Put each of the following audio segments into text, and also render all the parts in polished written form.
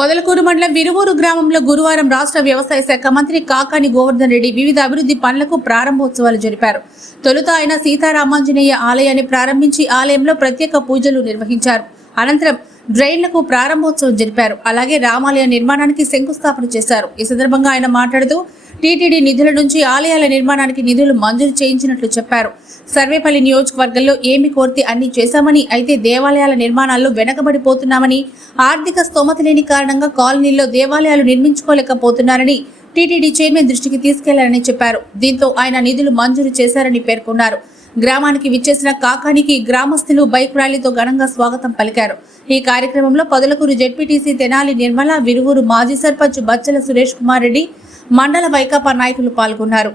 పొదలకూరు మండలం విరువూరు గ్రామంలో గురువారం రాష్ట్ర వ్యవసాయ శాఖ మంత్రి కాకాని గోవర్ధన్ రెడ్డి వివిధ అభివృద్ధి పనులకు ప్రారంభోత్సవాలు జరిపారు. తొలుత ఆయన సీతారామాంజనేయ ఆలయాన్ని ప్రారంభించి ఆలయంలో ప్రత్యేక పూజలు నిర్వహించారు. అనంతరం డ్రైన్లకు ప్రారంభోత్సవం జరిపారు. అలాగే రామాలయ నిర్మాణానికి శంకుస్థాపన చేశారు. ఈ సందర్భంగా ఆయన మాట్లాడుతూ టీటీడీ నిధుల నుంచి ఆలయాల నిర్మాణానికి నిధులు మంజూరు చేయించినట్లు చెప్పారు. సర్వేపల్లి నియోజకవర్గంలో ఏమి కోరితే అన్ని చేశామని, అయితే దేవాలయాల నిర్మాణాల్లో వెనకబడిపోతున్నామని, ఆర్థిక స్తోమత లేని కారణంగా కాలనీల్లో దేవాలయాలు నిర్మించుకోలేకపోతున్నారని టీటీడీ చైర్మన్ దృష్టికి తీసుకెళ్లారని చెప్పారు. దీంతో ఆయన నిధులు మంజూరు చేశారని పేర్కొన్నారు. గ్రామానికి విచ్చేసిన కాకానికి గ్రామస్తులు బైక్ ర్యాలీతో ఘనంగా స్వాగతం పలికారు. ఈ కార్యక్రమంలో పొదలకూరు జెడ్పీటీసీ తెనాలి నిర్మల, విరువూరు మాజీ సర్పంచ్ బచ్చల సురేష్ కుమార్ రెడ్డి, మండల వైకాపా నాయకులు పాల్గొన్నారు.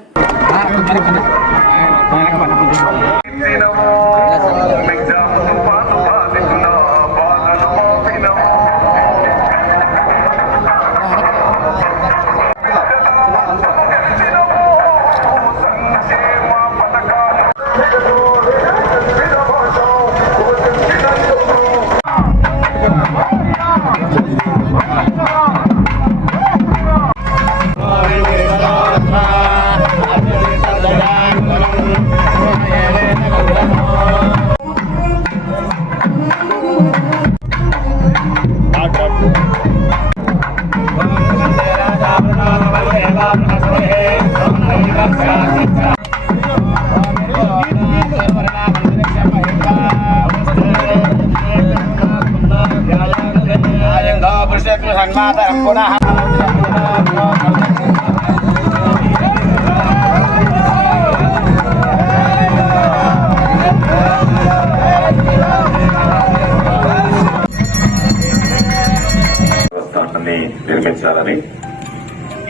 నిర్మించాలని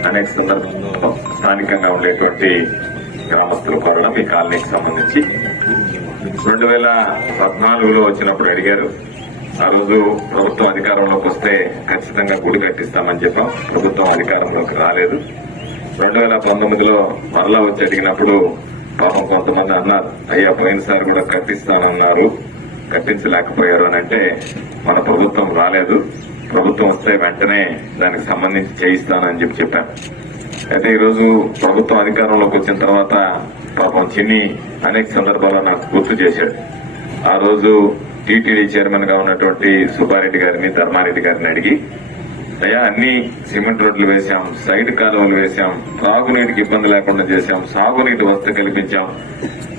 అనేక సందర్భాల్లో స్థానికంగా ఉండేటువంటి గ్రామస్తుల కోరడం ఈ కాలనీకి సంబంధించి 2014లో వచ్చినప్పుడు అడిగారు. ఆ రోజు ప్రభుత్వం అధికారంలోకి వస్తే ఖచ్చితంగా గుడి కట్టిస్తామని చెప్పాం. ప్రభుత్వం అధికారంలోకి రాలేదు. 2019లో మరలా వచ్చి అడిగినప్పుడు పాపం కొంతమంది అన్నారు, అయ్యా పోయినసారి కూడా కట్టిస్తామన్నారు, కట్టించలేకపోయారు అని అంటే మన ప్రభుత్వం రాలేదు, ప్రభుత్వం వస్తే వెంటనే దానికి సంబంధించి చేయిస్తానని చెప్పాను. అయితే ఈరోజు ప్రభుత్వం అధికారంలోకి వచ్చిన తర్వాత పాపం చిన్ని అనేక సందర్భాల్లో నాకు గుర్తు చేశాడు. ఆ రోజు టీటీడీ చైర్మన్ గా ఉన్నటువంటి సుబ్బారెడ్డి గారిని, ధర్మారెడ్డి గారిని అడిగి, అయ్యా అన్ని సిమెంట్ రోడ్లు వేశాం, సైడ్ కాలువలు వేశాం, త్రాగునీటికి ఇబ్బంది లేకుండా చేశాం, సాగునీటి వసతి కల్పించాం,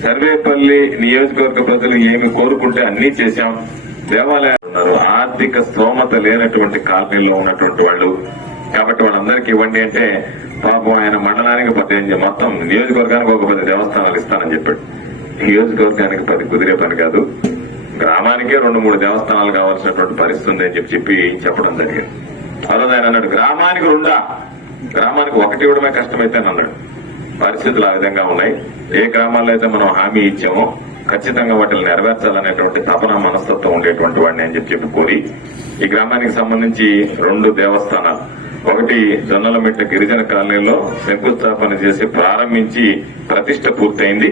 సర్వేపల్లి నియోజకవర్గ ప్రజలు ఏమి కోరుకుంటే అన్ని చేశాం, దేవాలయాలు ఉన్నారు, ఆర్థిక స్తోమత లేనటువంటి కాలనీలో ఉన్నటువంటి వాళ్ళు, కాబట్టి వాళ్ళందరికీ ఇవ్వండి అంటే పాపం ఆయన మండలానికి 10 మొత్తం నియోజకవర్గానికి ఒక 10 దేవస్థానాలు ఇస్తానని చెప్పాడు. నియోజకవర్గానికి 10 కుదిరే పని కాదు, గ్రామానికే 2-3 దేవస్థానాలు కావాల్సినటువంటి పరిస్థితి ఉంది అని చెప్పడం జరిగింది. అలా ఆయన అన్నాడు, గ్రామానికి 2, గ్రామానికి 1 ఇవ్వడమే కష్టమైతే అన్నాడు. పరిస్థితులు ఆ విధంగా ఉన్నాయి. ఏ గ్రామాల్లో అయితే మనం హామీ ఇచ్చామో ఖచ్చితంగా వాటిని నెరవేర్చాలనేటువంటి తపన మనస్తత్వం ఉండేటువంటి వాడిని అని చెప్పి కోరి ఈ గ్రామానికి సంబంధించి 2 దేవస్థానాలు, ఒకటి జొన్నలమిట్ట గిరిజన కాలనీలో శంకుస్థాపన చేసి ప్రారంభించి ప్రతిష్ట పూర్తయింది.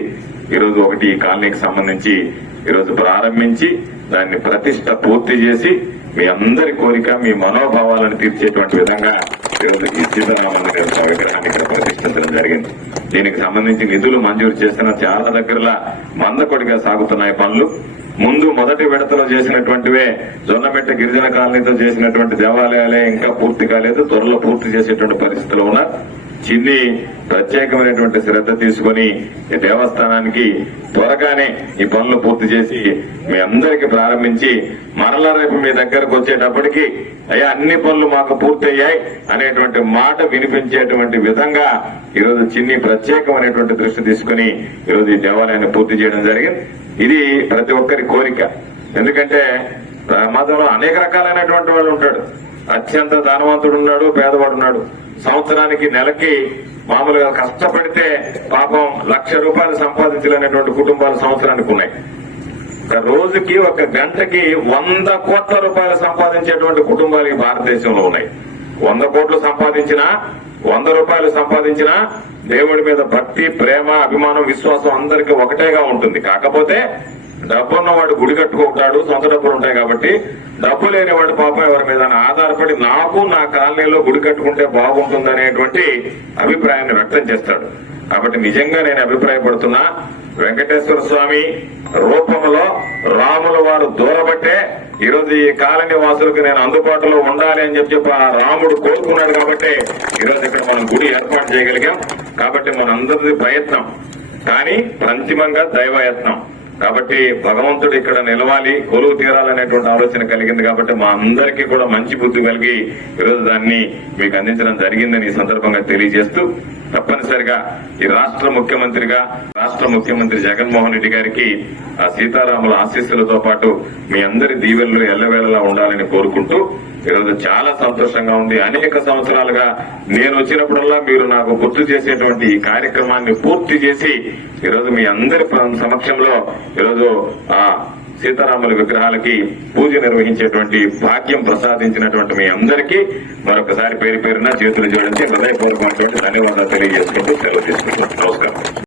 ఈరోజు ఒకటి ఈ కాలనీకి సంబంధించి ఈరోజు ప్రారంభించి దాన్ని ప్రతిష్ట పూర్తి చేసి మీ అందరి కోరిక, మీ మనోభావాలను తీర్చేటువంటి విధంగా ఈరోజు ఈ సీతారామన్ విగ్రహాన్ని ఇక్కడ ప్రతిష్ఠించడం జరిగింది. దీనికి సంబంధించి నిధులు మంజూరు చేసిన చాలా దగ్గరలా మందకొడిగా సాగుతున్నాయి పనులు. ముందు మొదటి విడతలో చేసినటువంటివే జొన్నమెట్ట గిరిజన కాలనీతో చేసినటువంటి దేవాలయాలే ఇంకా పూర్తి కాలేదు, త్వరలో పూర్తి చేసేటువంటి పరిస్థితులు ఉన్నారు. చిన్ని ప్రత్యేకమైనటువంటి శ్రద్ధ తీసుకుని ఈ దేవస్థానానికి త్వరగానే ఈ పనులు పూర్తి చేసి మీ అందరికీ ప్రారంభించి మరలా రేపు మీ దగ్గరకు వచ్చేటప్పటికి అయ్యా అన్ని పనులు మాకు పూర్తయ్యాయి అనేటువంటి మాట వినిపించేటువంటి విధంగా ఈరోజు చిన్ని ప్రత్యేకమైనటువంటి దృష్టి తీసుకుని ఈరోజు ఈ దేవాలయాన్ని పూర్తి చేయడం జరిగింది. ఇది ప్రతి ఒక్కరి కోరిక. ఎందుకంటే మతంలో అనేక రకాలైనటువంటి వాళ్ళు ఉంటాడు. అత్యంత ధనవంతుడు ఉన్నాడు, పేదవాడు ఉన్నాడు. సంవత్సరానికి నెలకి మామూలుగా కష్టపడితే పాపం 1,00,000 రూపాయలు సంపాదించాలనేటువంటి కుటుంబాలు సంవత్సరానికి ఉన్నాయి. రోజుకి 1 గంటకి 100 కోట్ల రూపాయలు సంపాదించేటువంటి కుటుంబాలు ఈ భారతదేశంలో ఉన్నాయి. 100 కోట్లు సంపాదించినా, 100 రూపాయలు సంపాదించినా దేవుడి మీద భక్తి, ప్రేమ, అభిమానం, విశ్వాసం అందరికీ ఒకటేగా ఉంటుంది. కాకపోతే డబ్బు ఉన్నవాడు గుడి కట్టుకుంటాడు, సొంత డబ్బులు ఉంటాయి కాబట్టి. డబ్బు లేనివాడు పాపం ఎవరి మీద ఆధారపడి నాకు నా కాలనీలో గుడి కట్టుకుంటే బాగుంటుందనేటువంటి అభిప్రాయాన్ని వ్యక్తం చేస్తాడు. కాబట్టి నిజంగా నేను అభిప్రాయపడుతున్నా, వెంకటేశ్వర స్వామి రూపంలో రాముల వారు దూరబట్టే ఈరోజు ఈ కాలనీ వాసులకు నేను అందుబాటులో ఉండాలి అని చెప్పి ఆ రాముడు కోరుకున్నాడు కాబట్టి ఈరోజు ఇక్కడ మనం గుడి ఏర్పాటు చేయగలిగాం. కాబట్టి మనందరిది ప్రయత్నం, కానీ అంతిమంగా దైవయత్నం. కాబట్టి భగవంతుడు ఇక్కడ నిలవాలి, కొలువు తీరాలనేటువంటి ఆలోచన కలిగింది. కాబట్టి మా అందరికీ కూడా మంచి బుద్ధి కలిగి ఈరోజు దాన్ని మీకు అందించడం జరిగిందని ఈ సందర్భంగా తెలియజేస్తూ, తప్పనిసరిగా ఈ రాష్ట్ర ముఖ్యమంత్రి జగన్మోహన్ రెడ్డి గారికి ఆ సీతారాముల ఆశీస్సులతో పాటు మీ అందరి దీవెనలు ఎల్లవేళలా ఉండాలని కోరుకుంటూ ఈరోజు చాలా సంతోషంగా ఉంది. అనేక సంవత్సరాలుగా నేను వచ్చినప్పుడల్లా మీరు నాకు గుర్తు చేసేటువంటి ఈ కార్యక్రమాన్ని పూర్తి చేసి ఈరోజు మీ అందరి సమక్షంలో ఈరోజు ఆ సీతారాముల విగ్రహాలకి పూజ నిర్వహించేటువంటి భాగ్యం ప్రసాదించినటువంటి మీ అందరికీ మరొకసారి పేరు పేరున చేతులు జోడించి హృదయపూర్వకమైనటువంటి ధన్యవాదాలు తెలియజేసుకుంటూ సెలవు తీసుకుంటున్నాను. నమస్కారం.